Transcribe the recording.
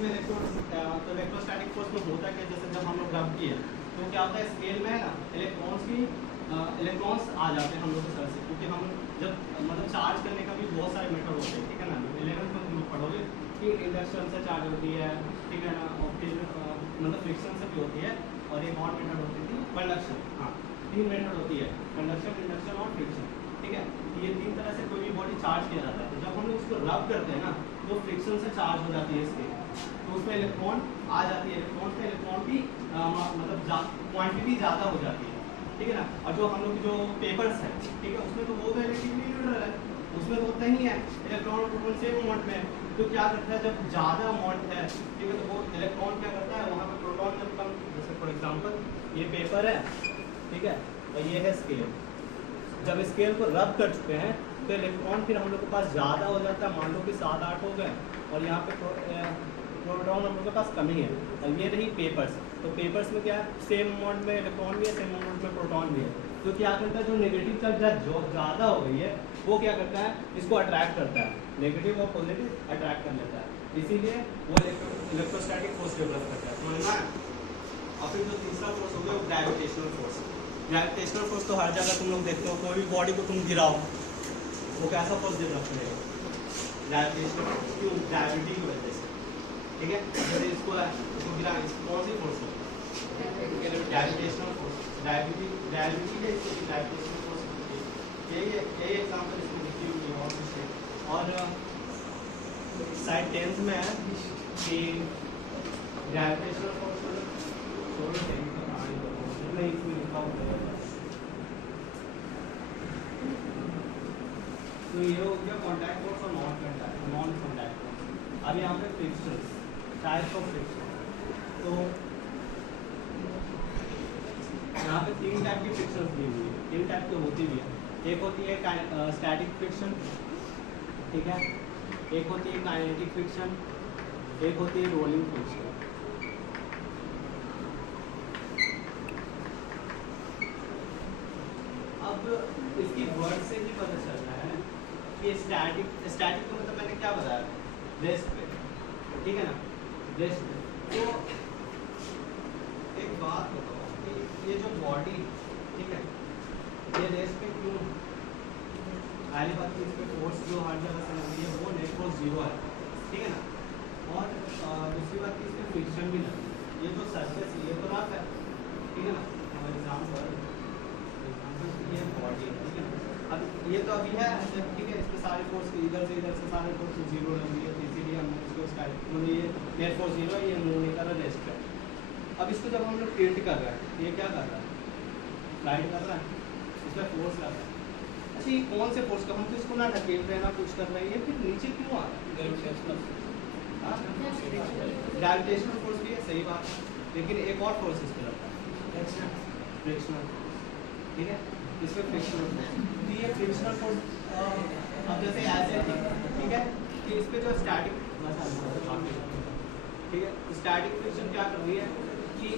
इसमें तो electrostatic force में होता क्या, जैसे जब हम लोग रब किए तो क्या होता है, स्केल में है ना इलेक्ट्रॉन्स आ जाते हैं हम लोग के सर से, क्योंकि हम जब मतलब चार्ज करने का भी बहुत सारे मेथड होते हैं, ठीक है ना। 11th में तुम लोग पढ़ोगे कि इंडक्शन से चार्ज होती है, ठीक है ना, और फिर मतलब फ्रिक्शन से भी होती है, और एक और मेथड होती थी कंडक्शन। हाँ, 3 मेथड होती है, कंडक्शन, इंडक्शन और फ्रिक्शन, ठीक है। ये 3 तरह से कोई भी बॉडी चार्ज किया जाता है। तो जब हम लोग उसको रब करते हैं ना तो फ्रिक्शन से चार्ज हो जाती है स्केल, तो उसमें इलेक्ट्रॉन आ जाती है, इलेक्ट्रॉन की मतलब क्वांटिटी ज़्यादा हो जाती है, ठीक है ना। और जो हम लोग की जो पेपर्स है, ठीक है, उसमें तो वो तो इलेक्ट्रिकली न्यूट्रल है, उसमें तो होता ही है, इलेक्ट्रॉन और प्रोटॉन सेम अमाउंट में है। तो क्या करता है, जब ज़्यादा अमाउंट है, ठीक है, तो वो इलेक्ट्रॉन क्या करता है, वहाँ पर प्रोटॉन जब कम, जैसे फॉर एग्जाम्पल ये पेपर है, ठीक है, और ये है स्केल। जब स्केल को रब कर चुके हैं तो इलेक्ट्रॉन फिर हम लोग के पास ज़्यादा हो जाता है, मान लो कि 7-8 हो गए, और यहाँ पे प्रोटॉन हम लोग के पास कमी है। और ये रही पेपर्स, तो पेपर्स में क्या है, सेम अमाउंट में इलेक्ट्रॉन भी है, सेम अमाउंट में प्रोटॉन भी है। तो क्या करता है, जो नेगेटिव चार्ज जो ज़्यादा हो गई है वो क्या करता है, इसको अट्रैक्ट करता है, नेगेटिव और पॉजिटिव अट्रैक्ट कर लेता है, इसीलिए वो इलेक्ट्रोस्टैटिक फोर्स डेवलप करता है, समझना है। और फिर जो तीसरा फोर्स हो गया वो ग्रेविटेशनल फोर्स। ग्रेविटेशनल फोर्स तो हर जगह तुम लोग देखते हो, कोई भी बॉडी को तुम गिराओ वो कैसा फोर्स डेवलप करेगा, ग्रेविटेशनल फोर्स, क्यों, ग्रेविटी की वजह से, ठीक है। जैसे इसको गिरा, कौन सी फोर्स है, ग्रेविटेशनल फोर्स, ग्रेविटी है, इसको ग्रेविटेशनल फोर्स होती है। यही एग्जाम्पल इसमें लिखी हुई है, और कुछ। और साइड 10th में है कि ग्रेविटेशनल फोर्स नहीं, इसमें लिखा हुआ है। तो ये हो गया कॉन्टैक्ट फोर्स और नॉन कॉन्टैक्ट फोर्स। अब यहाँ पे फ्रिक्शंस, टाइप्स ऑफ फ्रिक्शन। तो यहाँ पे 3 टाइप की फ्रिक्शंस दी हुई है, 3 टाइप की होती भी है। एक होती है स्टैटिक फ्रिक्शन, ठीक है, एक होती है काइनेटिक फ्रिक्शन, एक होती है रोलिंग फ्रिक्शन। अब इसकी वर्ड से ही पता चलता है कि स्टैटिक को मतलब मैंने क्या बताया, रेस्ट पे, ठीक है ना, रेस्ट पे। तो एक बात बताओ कि ये जो बॉडी, ठीक है, ये रेस्ट पे क्यों, पहली बात तो इस पर फोर्स जो हर जगह से लग रही है वो नेट फोर्स 0 है, ठीक है ना। और दूसरी बात कि इसमें फ्रिक्शन भी लग रही है, ये जो सरफेस ये तो रफ है, ठीक है ना। फॉर एग्जाम्पल ये बॉडी, ठीक है ना, अब ये तो अभी है, ठीक है, इसमें सारे फोर्स इधर से सारे फोर्स 0 लग रही है, तो इसीलिए हम इसको मतलब ये नेट फोर्स 0 है, ये मूव नहीं कर रहा, रेस्ट है। अब इसको जब हम लोग टिल्ट कर रहे हैं, ये क्या कर रहा है, स्लाइड कर रहा है, इसमें फोर्स लग रहा है। अच्छा, ये कौन से फोर्स का, हम तो इसको ना ढकेल रहे हैं ना कुछ कर रहे हैं, ये फिर नीचे क्यों आ रहा है, ग्रेविटेशनल फोर्स भी है, सही बात है, लेकिन एक और फोर्स इस पर लगता है, फ्रिक्शनल, ठीक है, इसमें फ्रिक्शनल फोर्स। तो ये फ्रिक्शनल फोर्स अब जैसे ऐसे थी, ठीक है, कि इस पे जो स्टैटिक, ठीक है, स्टैटिक फ्रिक्शन क्या कर रही है कि